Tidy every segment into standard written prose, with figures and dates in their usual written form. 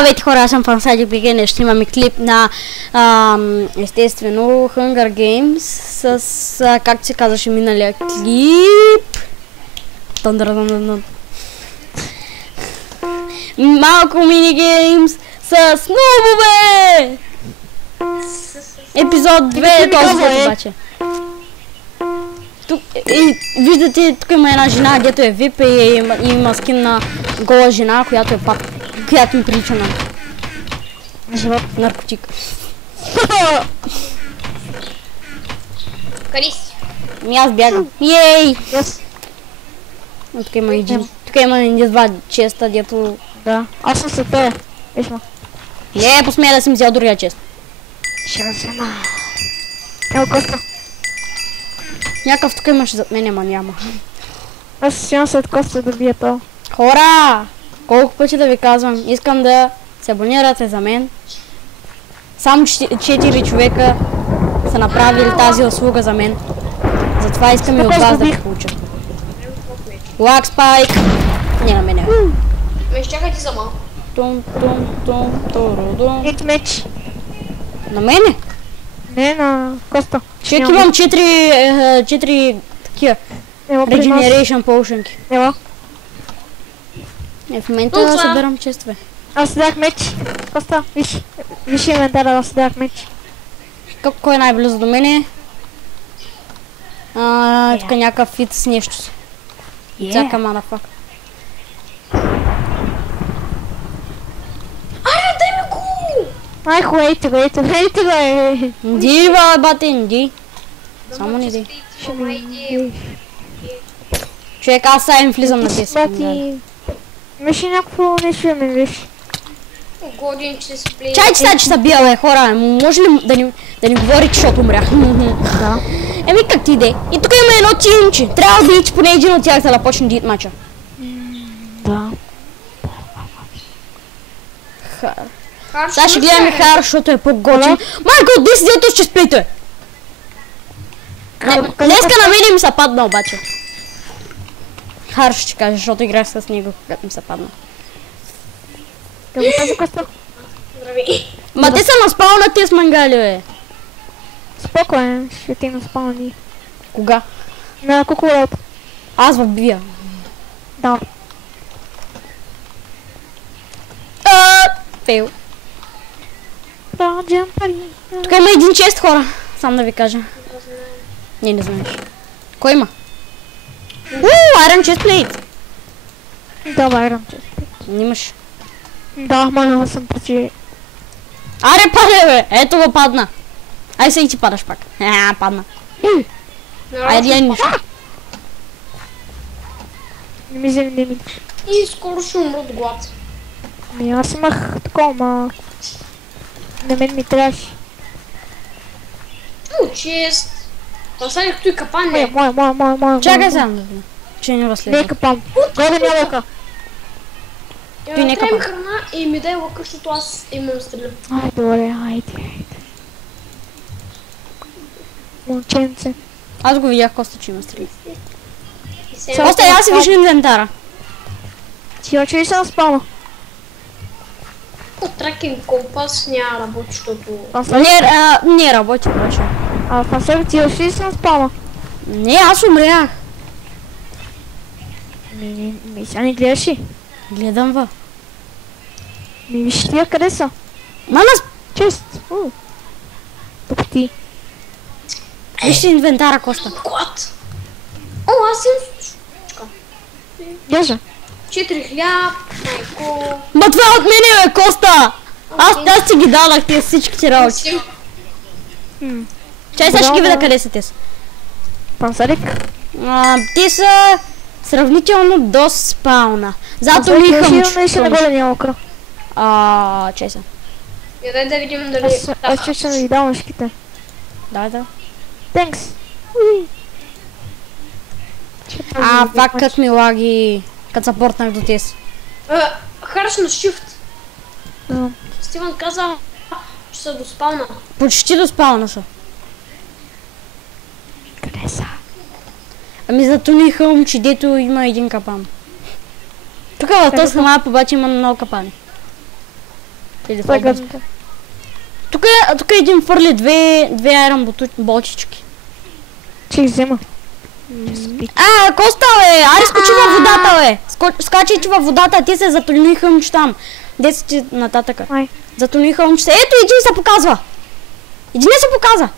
Здравейте хора, аз съм Фансади Бигене, ще имаме клип на естествено Hunger Games с, както се казваше миналия клип. Малко минигеймс с нубове! Епизод 2 този обаче. Тук, виждате, тук има една жена, дето е VIP и има скин на гола жена, която е пак, която ми прилича на наркотик. Къде си? Аз бягам. Ей! Тук има един. Тук има един-два честа, дето... Да. Аз съм се тея. Вижма. Не, посмея да съм взял другия чест. Ще го взема. Ево Коста. Някакъв тук имаше зад мен, ама няма. Аз си имам след Коста да бия то. Хора! Колко пъти да ви казвам, искам да се абонирате за мен. Само 4 човека са направили тази услуга за мен. Затова искам и от вас да ги получа. Лак спайк! Не на мене. Ме изчакайте за малко. Ит меч. На мене? Не, на Коста. Чек имам 4 такива. Regeneration potion-ки. Ево. В момента събирам честове. Аз дах меч. Коста, виж. Виж инвентара, аз дах меч. Кой е най-близо до мене? Тук някакъв фит с нещо си. Цяка манафак. Аре, дай ми го! Ай, хуейте го, ейте го, е. Ди, бате, ди. Само не ди. Човек, аз сега влизам на 10. Имаше някакво нещо да ме виж. Годин, че се сплея. Чай, че са бия, бе, хора. Може ли да ни говорите, защото умрях? Да. Еми, как ти иде? И тук има едно тимче. Трябва да видите поне един от тях, за да почне дит мача. Да. Сега ще гледаме Хар, защото е по-готин. Майко, от 10 дето ще сплите. Днеска на мен ми се падна обаче. Хар ще каже, защото играх с него, когато ми се падна. Да го каза Коста. Здрави. Ма те са на спална тези с мангали, бе. Спокойно, ще ти на спални. Кога? На кукурата. Аз в бия. Да. Фейл. Да, джампари. Тук има един чест, хора. Сам да ви кажа. Не знаеш. Кой има? Iron chest plate. Да, Iron chest. Нимаш. Да, мога съм прочи. Аре, паде, бе! Ето го падна. Ай сега и ти падаш пак. Падна. Айде, я нищо. Не ми вземи, не ми. И скоро ще умра от глад. Ми аз имах такова, ма... На мен ми трябваше. Чест. Поставих като и капан, не. Моя. Чакай сам да видя. Че не Не е разследвам. капан. Горе няма лъка. Той не е Трябва ми капан. храна и ми дай лъка, защото аз имам стрела. Ай, добре, айде. Момченце. Аз го видях, Коста, че има стрели. И сега Коста, я си виж инвентара. Ти очи ли съм спала? от тракинг компас няма работи, защото... Не работи, обаче. А Фасър, ти очи ли съм спала? Не, аз умрях. Ми сега не гледаш ли? Гледам ва. Ми виж тия къде са? Манас, Чест. Тук ти. вижте инвентара, Коста. Глад! О, аз имам... Дяжа. 4 хляб, майко... Ма това е от мене, бе, Коста! Аз ти ги дадах тези всичките работи. Чай, сега ще ги видя къде са те са. Пансарик. Те са сравнително до спауна. Зато лихам Ще на големия окра. чай са. Я дай да видим дали... Аз ще ви дам мъжките. Да. Thanks. Пак кът ми лаги, като запортнах до тез. Хараш на shift. Да. Стивън каза, че са до спална. Почти до спауна са. Къде са? Ами зато ни хълм, че дето има един капан. Тук в този мап обаче има много капани. Или Това е по-бързо. гадното. Тук един фърли две айрон болчички. Че их взема. Коста, бе! Ари скочи във водата, бе! Скачи във водата, ти се затони хълмче там. Де си ти нататъка? Ай. Затони хълмче. Ето, един се показва! Един се показва!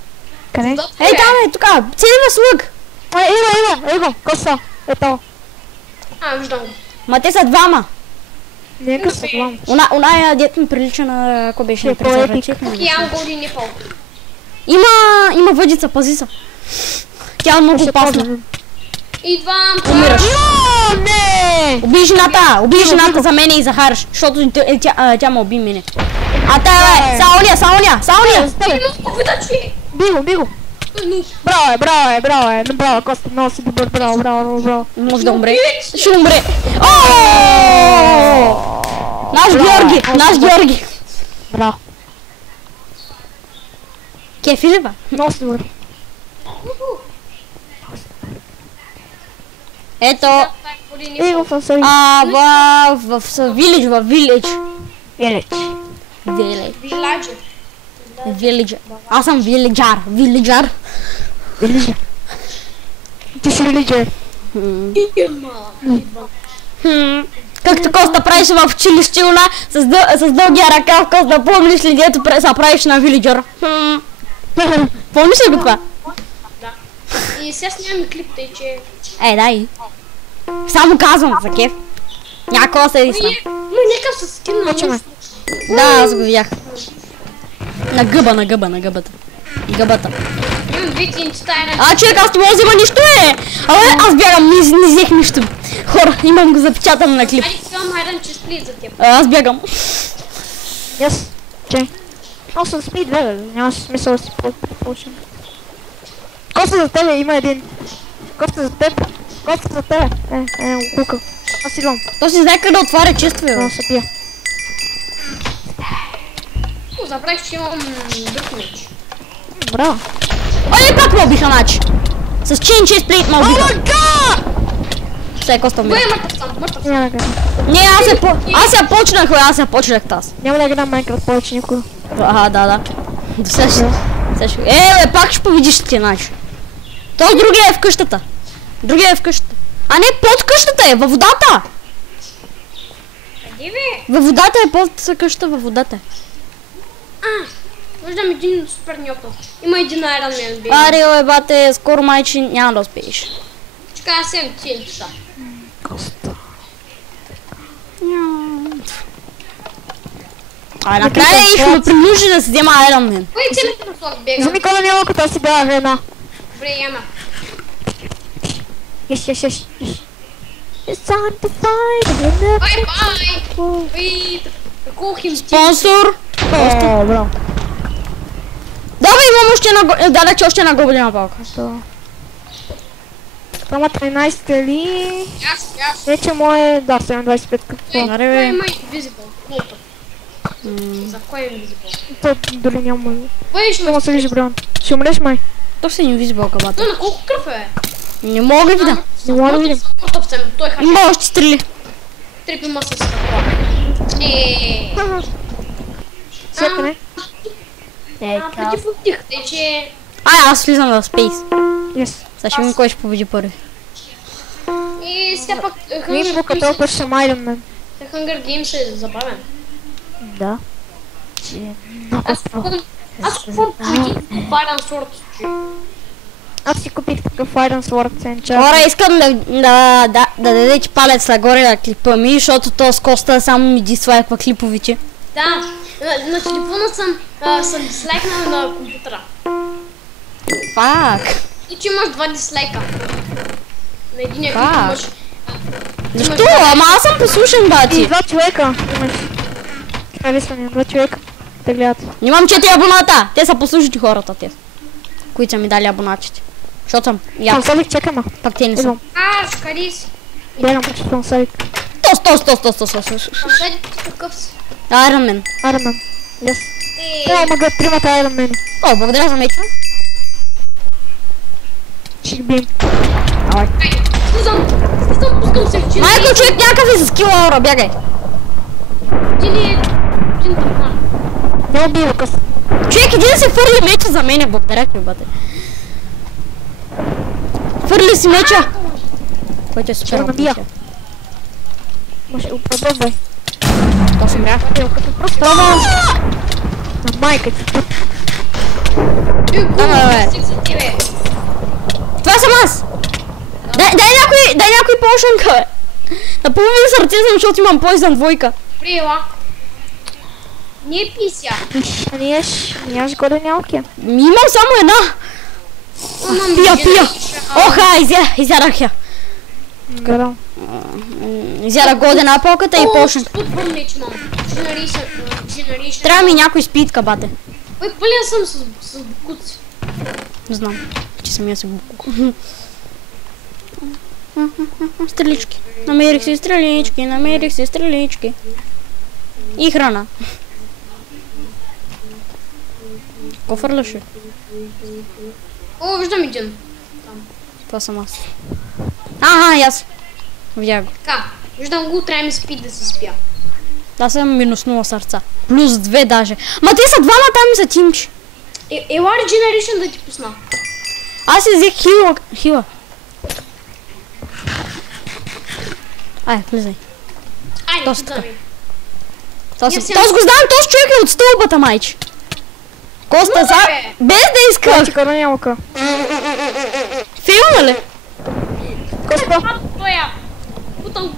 Къде? Ей, там е, тук! Целива слуг! Ай, его! Коста! Ето. Виждам го. Ма те са двама! Нека се главам. Оная дет ми прилича на... Ако беше на презерватив. Ям голди нипъл. Има въдица, пази се. Тя е много опасна. Идвам. Умираш. Не! Убий жената за мене и за Харш, защото тя ме уби мене. Тая е, Сауния! Биго! Браво, Коста, много си добър, браво. Може да умре. Ще умре. Наш Георги. Браво. Кефи ли, ба? Много си добър. Ето. Его фансари. В Village. Village. Аз съм Villager. Ти си релиджер. Както Коста правиш в училище, с дългия ръкав, Коста, помниш ли, дето се правиш на Villager? Помниш ли го това? И сега снимаме клип, тъй че... Дай. Само казвам за кеф. Някаква се изна. Някакъв се скинна. Да, аз го видях. На гъбата. Гъбата. Имам вид инстайна. Човек, аз не мога да взема нищо, аз бягам, не взех нищо. Хора, имам го запечатано на клип. Айде, това майдан, че сплит за теб. Аз бягам. Че? Аз съм спид, бе, няма смисъл да си получим. Коста за тебе, има един. Коста за теб. Кука. Аз идвам. То си знае къде да отваря чисто, бе. Се пия. Забравих, че имам друг меч. Браво. Пак ме убиха, значи. С чин чест плейт ме убиха. Сега Коста умира. Мъртъв. Няма да играм. Не, аз я почнах таз. Няма да играм Майнкрафт повече никога. Да. Бе, пак ще победиш ти, значи. То другия е в къщата. А не, под къщата е, във водата. Къде бе? Във водата е, под къщата, във водата. Виждам един супер ньопъл. Има един Iron Man. Аре, бате, скоро майче няма да успееш. Чекай, аз имам тинчета. Коста. Накрая ще ме принужи да си взема Iron Man. Кой целите на слог бега? За Никола няма като си бях една. Добре, яма. Yes. It's time to fight again. Бай! Такова хим Спонсор. Браво. Давай, имам далече още една гоблина палка. Тама 13 ли? Яс. Вече мое... Да, 725 какво. Това има Invisible. Плото. За кой е Invisible? То дори няма. Бъдеш Няма се вижда, Бриан. Ще умреш, май. То си invisible кабата. Той на колко кръв е? Не мога да видя. Не мога да видим. Той хаша. Има още стрели. Трипи ма с такова. Всяка не? Преди победихте, че... Аз влизам в спейс. Yes. Сега ще видим кой ще победи първи. И сега пък Виж го като опър съм Iron Man. Hunger Games е забавен. Да. Аз купвам преди Fire and Sword. Аз си купих такъв Iron Sword Сенча. Хора, искам да дадете палец нагоре на клипа ми, защото то с Коста само ми дислайква клиповите. Да, на телефона съм дислайкнал на компютъра. Пак. И че имаш 2 дислайка. На единия клип имаш... Защо? Ама аз съм послушен, И бати. 2 човека имаш. Харесване, 2 човека. Те гледат. Имам 4 абоната. Те са послушати хората, те. Които са ми дали абонатите. Защото съм я. Фансалик, чекай ма. Пак те не са. Идвам. Шкари си. Бягам почти фансалик. Тос. Съседи ти какъв си. Iron Man. Iron Man. Yes. Трябва мага тримата Iron Man. О, благодаря за меча. Ще ги бием. Слизам, пускам се в чили. Майко, човек някакъв е с скил аура, бягай. Чили е... Един тъпна. Не убива къс. Човек, един се фърли меча за мене, благодаря ти, бате. Фърли си меча. Който е супер Ще набия. меча. Може уподобай. То съм рях. Просто това на майка ти. бе. Стиг за тебе. Това съм аз. Дай някой полшанка, бе. Напълни сърце съм, защото имам поизън двойка. Приела. Не пися. Нямаш горе нямалки. Имам само една. Пия. Оха, изярах я. Гарам. Изярах го една палката и полшанка. Спутвам меч, мам. Generation. Трябва ми някой спитка, бате. Ой, пълен съм с букуци. Не знам, че съм я си букук. Стрелички. Намерих си стрелички. И храна. Ко фърляше? О, виждам един. Това съм аз. Ага, и аз. Видях го. Така, виждам го, трябва ми спит да се спя. Аз съм минус 0 сърца. Плюс 2 даже. Ма те са двама там и са тимчи. Ела Regeneration да ти пусна. Аз си взех хила. Ай, влизай. Айде, Точно тук ми. Този го знам, този човек е от стълбата, майче. Коста, за... бе. Без да иска. Качи горе нямалка. Филма ли? Коста.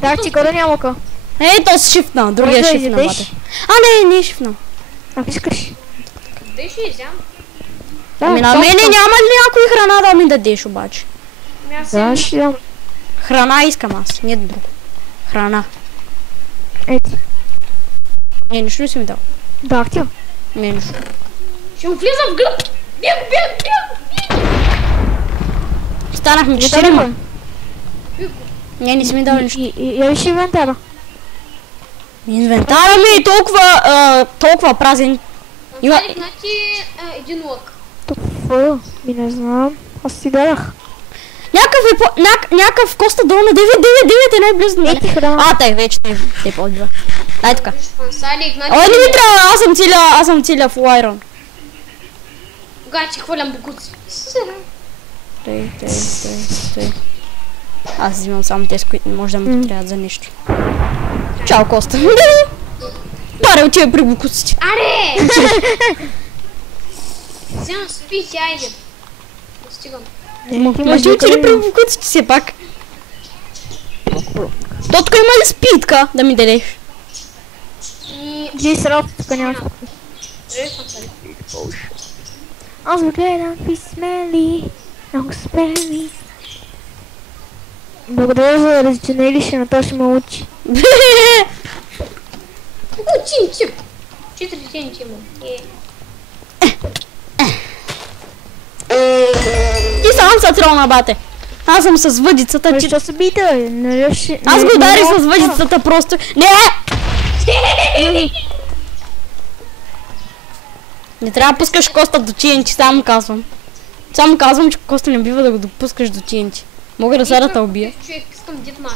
Дах ти горе нямалка. Ей, то си шифнал, другия Може да шифнал, изядеш? бате. Не е шифнал. Ако искаш. Къде ще изям? Ами на мене няма ли някой храна да ми дадеш обаче? Да, ще дам. Храна искам аз, не друго. Храна. Ети. Нищо не си ми дал. Дах ти. Не, нищо. Ще му влизам в гръб. Бяг. Станахме 4. Не си ми дал нищо. Я виж инвентара. Инвентара ми е толкова празен. Има... Станих на ти един лък. Тофу. Не знам. Аз си дадах. Някакъв Коста долу на 9 е най-близо до мен. Ети храна. Тъй, вече те по-отбива. Дай така. Станих на Ой, не ми трябва, аз съм целия в Iron. Кога ти хвърлям букуци. Тъй. Аз взимам само тези, които не може да ми трябват за нещо. Чао, Коста. Паре отива при букуците. Аре! Вземам спити, айде. Не стигам. Ма ти отиди при букуците все пак. Тотко има ли спитка да ми дадеш? Джей срал, тук нямаш. Аз го гледам писмели. Много смели. Благодаря за Regeneration, то ще ме учи. Тим. 4 тинти имам. Ти сам са тролна, бате. Аз съм с въдицата. Защо се бита? Аз го ударих с въдицата просто. Не! Не трябва да пускаш Коста до TNT, само казвам. Само казвам, че Коста не бива да го допускаш до TNT. Мога да сега да те убия. Човек, искам дед маш.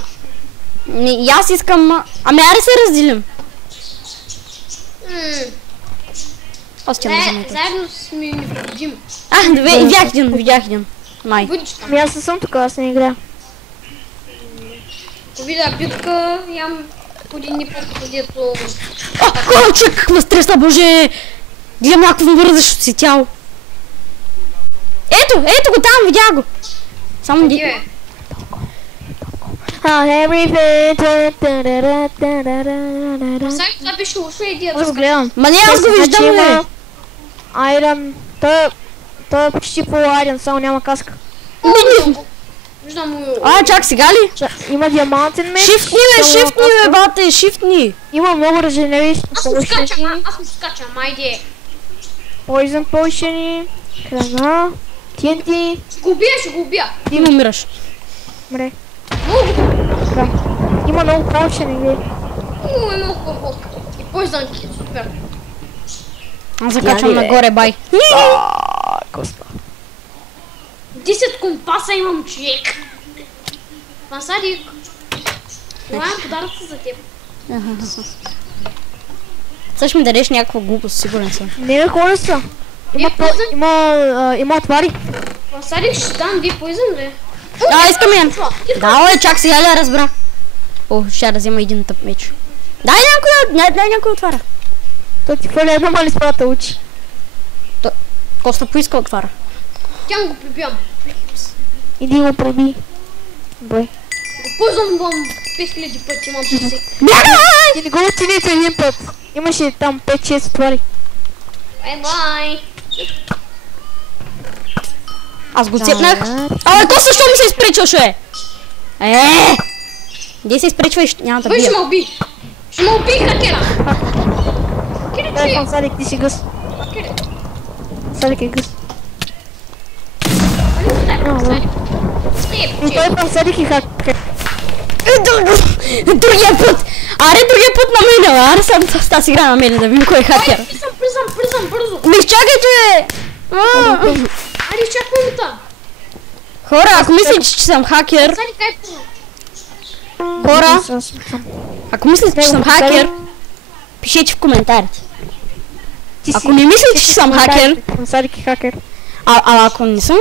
И аз искам... Ами аре се разделим. Аз ще не замета. Заедно сме непобедими. Видях един. Май. Бъдиш там. Ами аз не съм тук, аз не играя. Ако видя битка, ям един ни път, дето... Човек, каква стресна, боже! Гледам някакво мързащо си тяло. Ето го там, видях го. Само Ти бе. Сега това беше лошо идея да Аз го гледам. Ма не, аз го виждам, бе. Айрон. Той е почти по айрон, само няма каска. Виждам му... Чак сега ли? Има диамантен меч. Шифтни, бате, шифтни. Има много Regeneration Аз му скачам, potion. айде. Poison potion. Храна. TNT. Ще го убия. Ти ме умираш. Мре. Много. Да. Има много potion. Е много хубав. И поизданки, супер. Аз закачвам нагоре, бай. Коста. 10 компаса имам, човек. Масадик. Това е подаръци за теб. Сега ще ми дадеш някаква глупост, сигурен съм. Не, хора са. Има твари. Пансарик ще дам, вие поизъм ли? Искам я. Да, чак сега ли я разбра? О, ще да взема един тъп меч. Дай някой отваря. Той ти хвърля една мали спрата учи. Коста поиска отваря. Тя го прибивам. Иди го преби. Бой. Ползвам бомб 5000 пъти, имам писик. Ти не го оцените един път. Имаше там 5-6 твари. Бай-бай. Аз го цепнах. Абе, Коста, що ми се изпречваш, бе? Де се изпречваш? Няма да Той бия. ще ме уби. Ще ме уби, хакера. Хакера, Дай че пан Садик, ти си гъс. хакера. Садик е гъс. И Е, той пан Садик и хакер. Другия път! Аре, другия път на мен, аре съм с тази игра на мен, да видим кой е хакер. Призам, бързо. Ми изчакайте, бе! Аре, изчакваме та. Хора, ако мислите, че съм хакер, Сади, кай първо. хора, ако мислите, че съм хакер, пишете в коментарите. Ако не мислите, че съм хакер, Пан Садик е хакер. ако не съм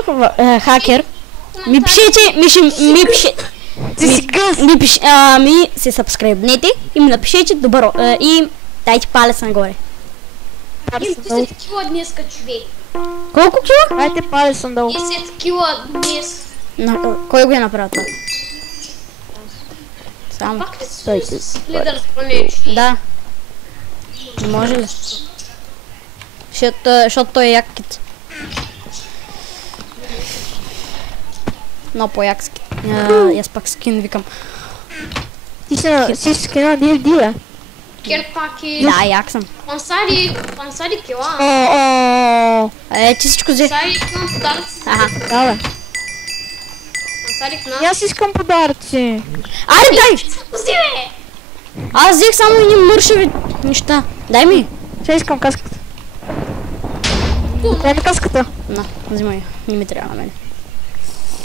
хакер, ми пишете, Ти си гъс. ми се сабскрайбнете и ми напишете добро и дайте палец нагоре. Имам 10 кила днеска, човек. Колко кила? Дайте палец съм долу. 10 кила днес. Кой го е направил това? Само. Пак ли си с лидер с панеч? Да. Не може ли? Защото той е як кит. Но по-як скин. Аз пак скин викам. Ти си скина дива. Керпаки. Да, як съм. Пансари кила. Ти всичко взе. Пансари имам подаръци. Да, бе. Пансари И аз искам подаръци. Аре, дай! Пусти, бе! Аз взех само едни мършеви неща. Дай ми. Сега искам каската. Дай ми каската. На, взимай. Не ми трябва на мене.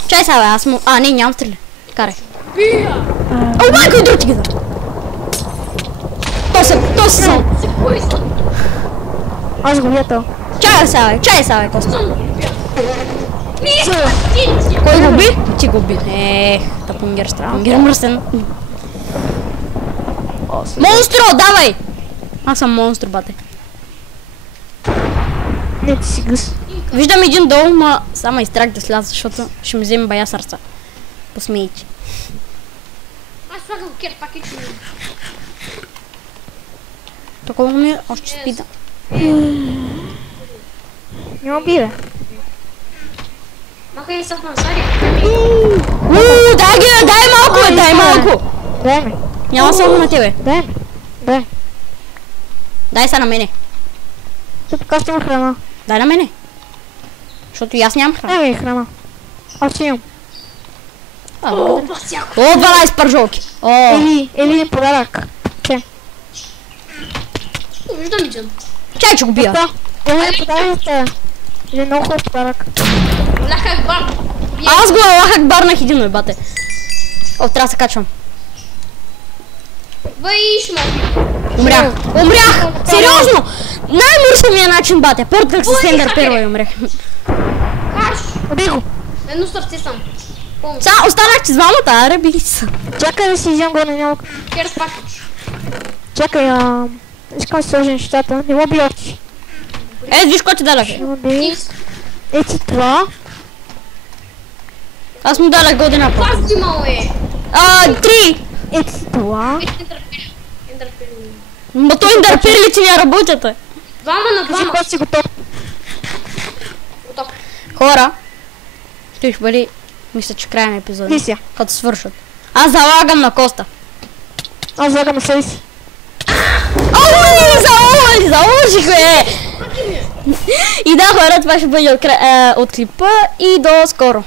Чай сега, бе, аз му... не, нямам стрели. Карай. Бия! О, майко, и друг ти ги да. То си съм. Си поизъм. Аз го вятел. Чай сега, бе, Коста. Ти! Кой го би? Ти го би. Тъпунгер странгер мръсен. Монстро, давай! Аз съм монстр, бате. Не, ти си гъс. Виждам един долу, ма само изтрак да сляза, защото ще ми вземе бая сърца. Посмейте. Аз слагам керпаки, че ми... Такова ми е, още спи да. Не уби, бе. Махай ли са пансари? Дай малко, бе, дай малко! Дай ми. Няма само на тебе. Дай ми. Дай. Дай са на мене. Ти така ще има храна. Дай на мене. Защото и аз нямам храна. Дай ми храна. Аз имам. О, басяко! О, 12 пържолки. О, Или подарък. Че? Виждам един. чай, че го бия. Да. Или подарък за тебе. Или много хубав подарък. Лахак бар. Аз го Аллах барнах един, бе, бате. О, трябва да се качвам. Виж, ма. Умрях! Сериозно! Най-мърсовия начин, бате. Пъртах с Ендър Перла и умрях. Харш! Уби го. Едно сърце съм. Помни. Сега останах с двамата, аре, били са. Чакай да си взем го на няколко. Керпаки. Чакай, искам да сложа нещата. Не му би още. Виж какво ти дадах. Не му би. Ети това. Аз му дадах година по. Това си имал, е. 3! Ети това. Ендърпели. Ма той Ендър Перлици не работят, бе. Двама на Кажи, двама. когато си готов. Готов. Хора, той ще бъде, мисля, че края на епизода, Мисля. като свършат. Аз залагам на Коста. Аз залагам на себе си. Заложих, бе! И да, хора, това ще бъде от клипа и до скоро.